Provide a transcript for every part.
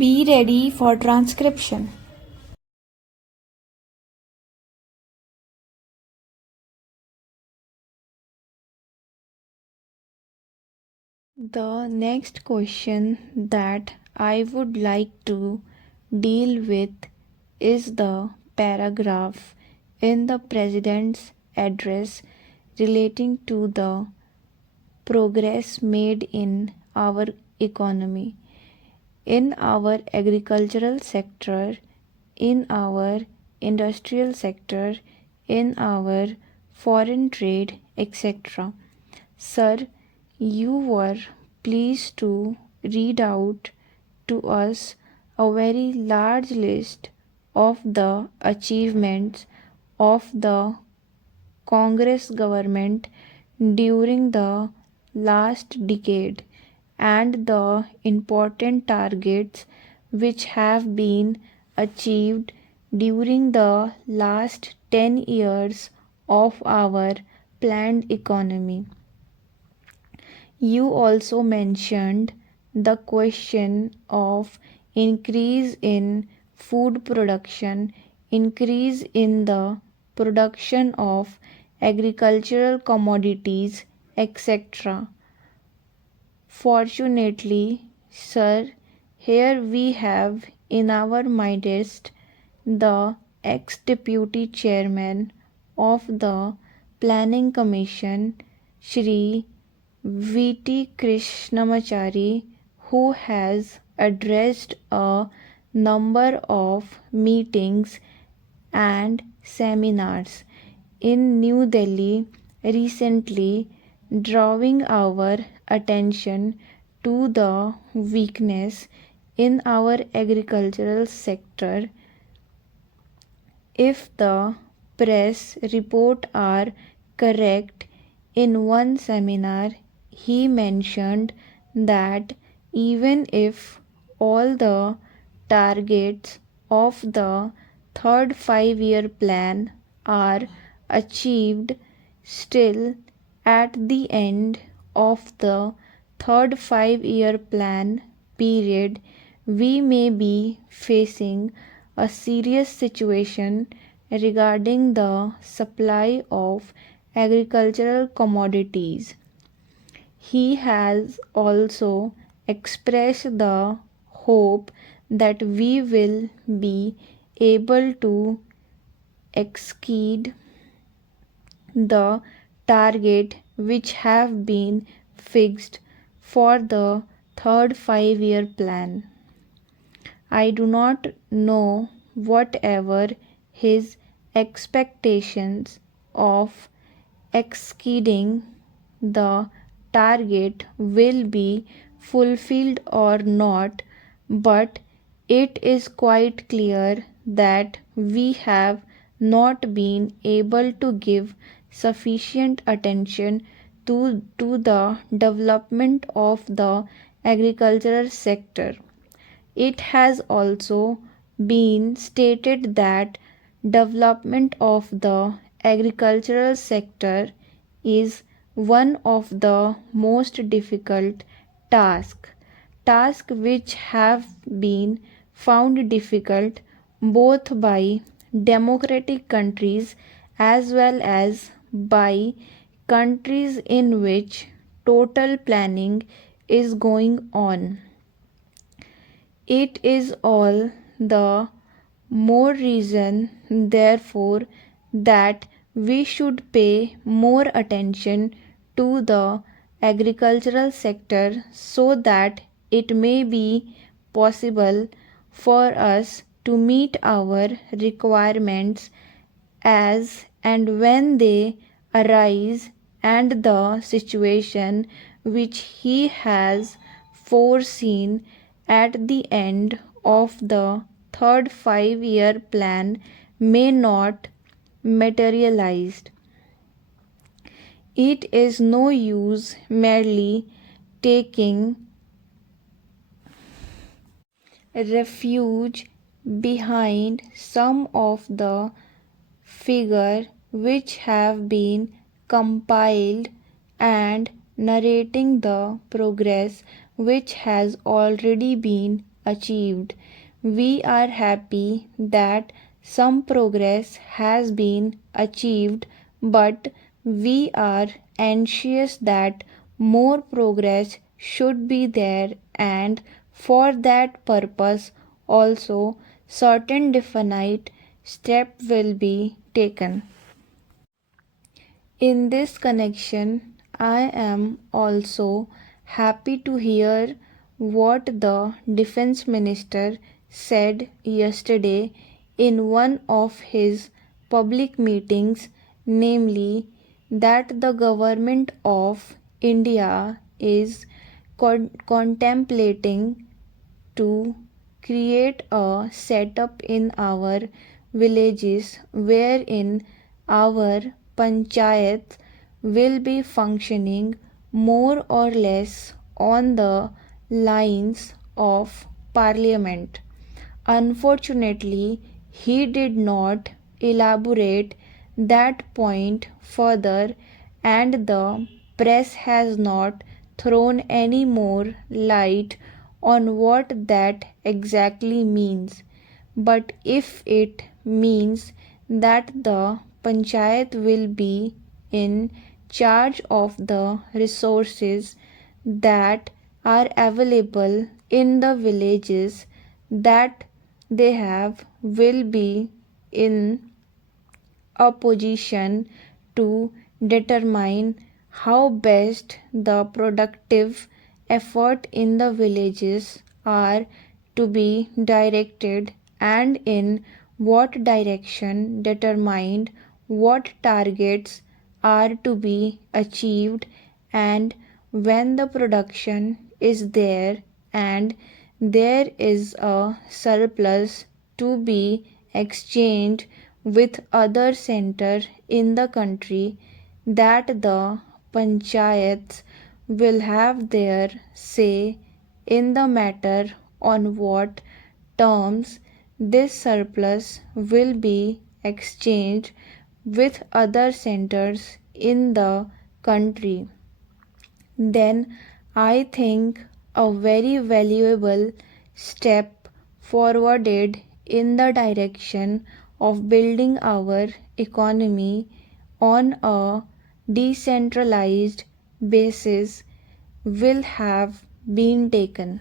Be ready for transcription. The next question that I would like to deal with is the paragraph in the President's address relating to the progress made in our economy, in our agricultural sector, in our industrial sector, in our foreign trade, etc. Sir, you were pleased to read out to us a very large list of the achievements of the Congress government during the last decade and the important targets which have been achieved during the last 10 years of our planned economy. You also mentioned the question of increase in food production, increase in the production of agricultural commodities, etc. Fortunately, sir, here we have in our midst the ex-deputy chairman of the Planning Commission, Shri V.T. Krishnamachari, who has addressed a number of meetings and seminars in New Delhi recently, drawing our attention to the weakness in our agricultural sector. If the press report are correct, in one seminar he mentioned that even if all the targets of the third 5-year plan are achieved, still at the end of the third 5-year plan period we may be facing a serious situation regarding the supply of agricultural commodities. He has also expressed the hope that we will be able to exceed the target which have been fixed for the third 5-year plan. I do not know whatever his expectations of exceeding the target will be fulfilled or not, but it is quite clear that we have not been able to give sufficient attention to the development of the agricultural sector. It has also been stated that development of the agricultural sector is one of the most difficult tasks which have been found difficult both by democratic countries as well as by countries in which total planning is going on. It is all the more reason, therefore, that we should pay more attention to the agricultural sector so that it may be possible for us to meet our requirements as and when they arise, and the situation which he has foreseen at the end of the third 5-year plan may not materialize. It is no use merely taking refuge behind some of the figures which have been compiled and narrating the progress which has already been achieved. We are happy that some progress has been achieved, but we are anxious that more progress should be there, and for that purpose also certain definite steps will be taken. In this connection, I am also happy to hear what the Defense Minister said yesterday in one of his public meetings, namely that the government of India is contemplating to create a setup in our villages wherein our panchayats will be functioning more or less on the lines of parliament. Unfortunately, he did not elaborate that point further, and the press has not thrown any more light on what that exactly means. But if it means that the panchayat will be in charge of the resources that are available in the villages that they have will be in a position to determine how best the productive effort in the villages are to be directed, and in what direction determined what targets are to be achieved, and when the production is there and there is a surplus to be exchanged with other center in the country, that the panchayats will have their say in the matter on what terms this surplus will be exchanged with other centers in the country. Then I think a very valuable step forwarded in the direction of building our economy on a decentralized basis will have been taken.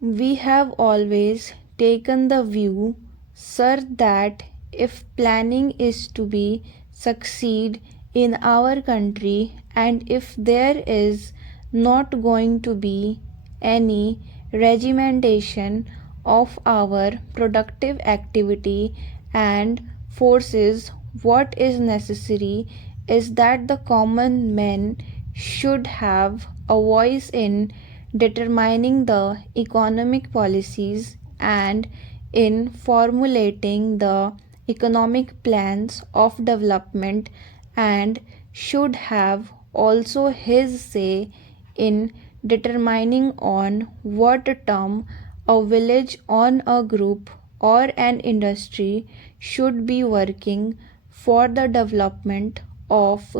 We have always taken the view, sir, that if planning is to be succeed in our country, and if there is not going to be any regimentation of our productive activity and forces, what is necessary is that the common men should have a voice in determining the economic policies and in formulating the economic plans of development, and should have also his say in determining on what term a village on a group or an industry should be working for the development of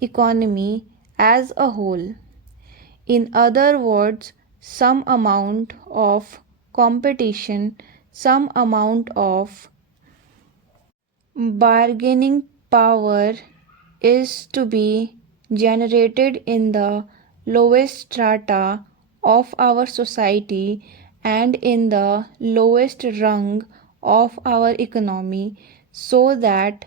economy as a whole. In other words, some amount of competition, some amount of bargaining power is to be generated in the lowest strata of our society and in the lowest rung of our economy, so that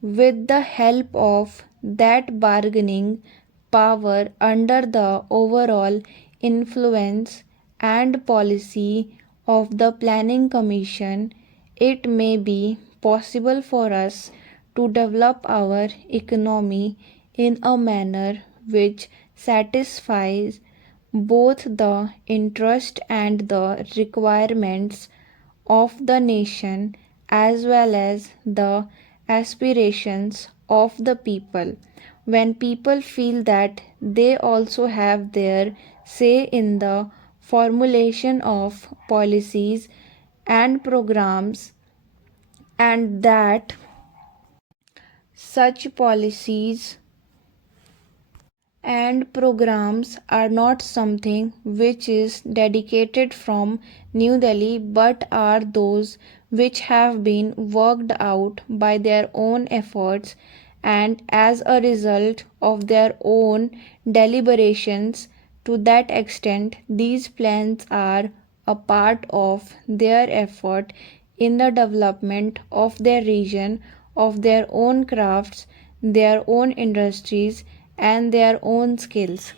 with the help of that bargaining power under the overall influence and policy of the Planning Commission, it may be possible for us to develop our economy in a manner which satisfies both the interest and the requirements of the nation as well as the aspirations of the people. When people feel that they also have their say in the formulation of policies and programs, and that such policies And programs are not something which is dedicated from New Delhi but are those which have been worked out by their own efforts and as a result of their own deliberations. To that extent, these plans are a part of their effort in the development of their region, of their own crafts, their own industries, and their own skills.